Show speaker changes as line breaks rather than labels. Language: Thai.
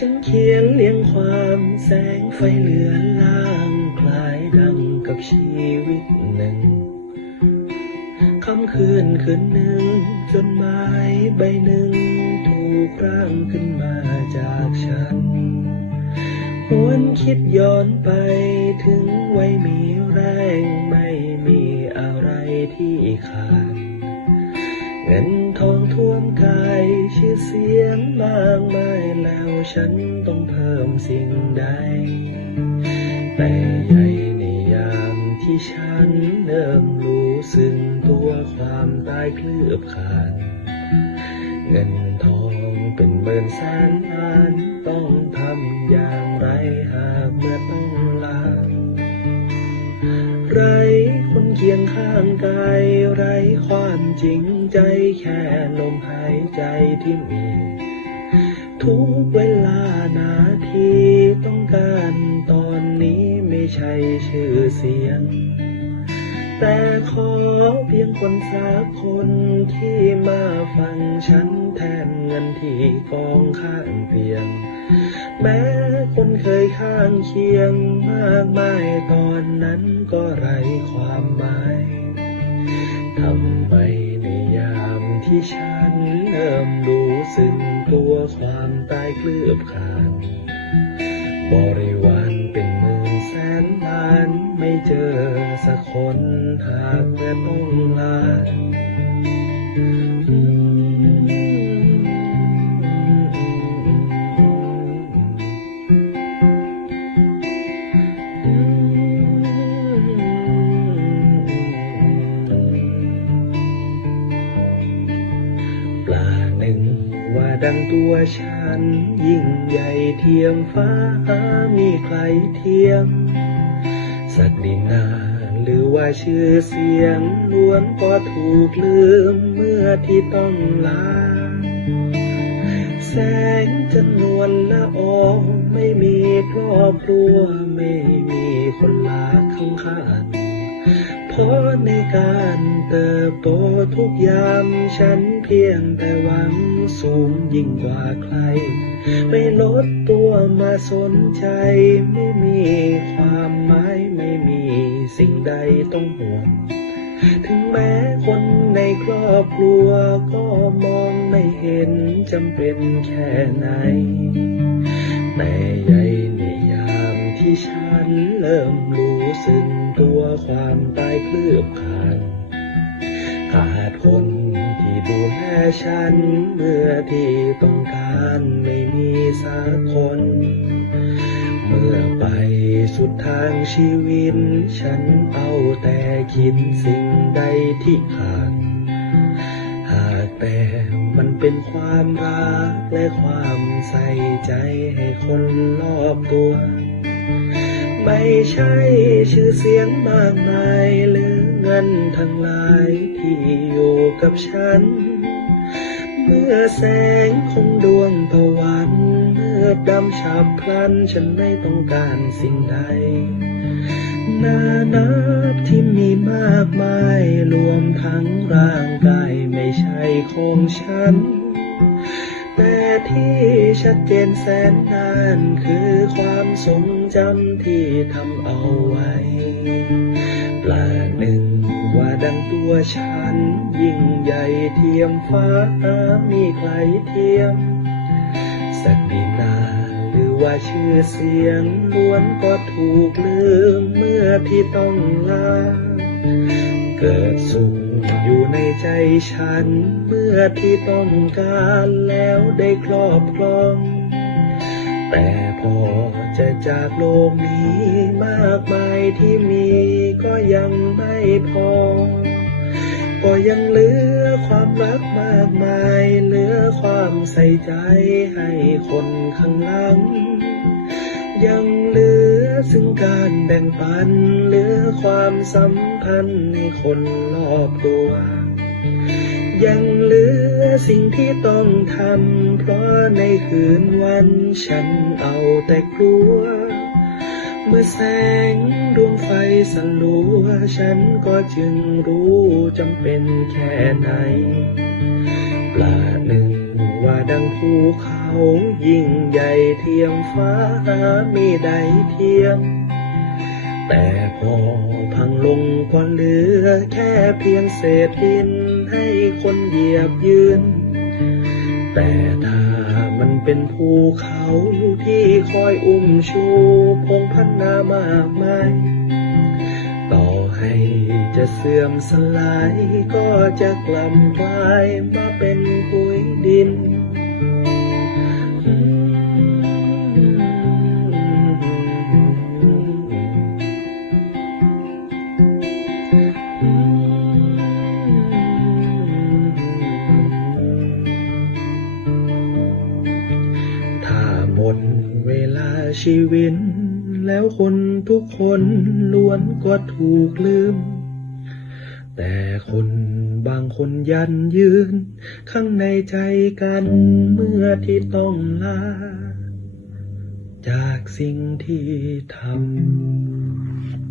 ฉันเขียนเลี้ยงความแสงไฟเหลือนล่างคล้ายดังกับชีวิตหนึ่งค่ำคืนคืนหนึ่งจนไม้ใบหนึ่งถูกร่างขึ้นมาจากฉันหวนคิดย้อนไปถึง สิ่งใด แต่ใหญ่ในยามที่ฉันเริ่มรู้สึกตัวความตายเคลือบขาดเงินทองเป็นหมื่นแสนล้านต้องทำอย่างไรหากเมื่อต้องลาไรคนเคียงข้างกายไรความจริงใจแค่ลมหายใจที่มี ทุกเวลานาทีต้องการตอนนี้ไม่ใช่ชื่อเสียง แต่ขอเพียงคนสักคนที่มาฟังฉันแทนเงินที่กองข้างเตียง แม้คนเคยข้างเคียงมากมายตอนนั้นก็ไรความหมายทำไมในยามที่ฉันเริ่มรู้ ลือบคานบริวารเป็นหมื่นแสนล้านไม่เจอสักคนหากเมื่อต้อง ดังตัวฉัน ยิ่งใหญ่เทียมฟ้ามีใครเทียม สักดินาหรือว่าชื่อเสียงล้วนก็ถูกลืมเมื่อที่ต้องลา แสงจำนวนละอองไม่มีครอบครัวไม่มีคนรักข้างข้า งเพราะในการเติบโตทุกยามฉันเพียงแต่หวังสูงยิ่งกว่าใคร ไม่ลดตัวมาสนใจ ไม่มีความหมายไม่มีสิ่งใดต้องห่วง ถึงแม้คนในครอบครัวก็มองไม่เห็นจำเป็นแค่ไหนแต่ใหญ่ในยามที่ ฉันเริ่มรู้สึกตัวความตายเคลือบขาดขาดคนที่ดูแลฉันเมื่อที่ต้องการไม่มีสักคน เมื่อไปสุดทางชีวิต ฉันเอาแต่คิดสิ่งใดที่ขาด หากแต่มันเป็นความรักและความใส่ใจให้คนรอบตัว ไม่ใช่ชื่อเสียงมากมายหรือเงินทั้งหลายที่อยู่กับฉัน เมื่อแสงของดวงตะวันเมื่อดำฉับพลันฉันไม่ต้องการสิ่งใด นานับที่มีมากมายรวมทั้งร่างกายไม่ใช่ของฉัน ที่ชัดเจนแสนนานคือความทรงจำที่ทำเอาไว้ปลาหนึ่งว่าดังตัวฉัน ยิ่งใหญ่เทียมฟ้ามีใครเทียมสักดินาหรือว่าชื่อเสียงล้วนก็ถูกลืมเมื่อที่ต้องลาเกิดสุข อยู่ในใจฉัน เมื่อที่ต้องการแล้วได้ครอบครอง แต่พอจะจากโลกนี้มากมายที่มีก็ยังไม่พอ ก็ยังเหลือความรักมากมาย เหลือความใส่ใจให้คนข้างหลัง ยังเหลือ ซึ่งการแบ่งปันเหลือความสัมพันธ์ในคนรอบตัว ยังเหลือสิ่งที่ต้องทำ เพราะในคืนวันฉันเอาแต่กลัว เมื่อแสงดวงไฟสลัว ฉันก็จึงรู้จำเป็นแค่ไหนปลาหนึ่งว่าดังภูเขา เขายิ่งใหญ่เทียมฟ้ามีใดเทียม แต่พอพังลงก็เหลือแค่เพียงเศษดินให้คนเหยียบยืน แต่ถ้ามันเป็นภูเขาที่คอยอุ้มชูพงพันนามากมายต่อให้จะเสื่อมสลายก็จะกลับกลายมาเป็นปุ๋ ชีวิต แล้วคนทุกคนล้วนก็ถูกลืม แต่คนบางคนยันยืน ข้างในใจกันเมื่อที่ต้องลา จากสิ่งที่ทำ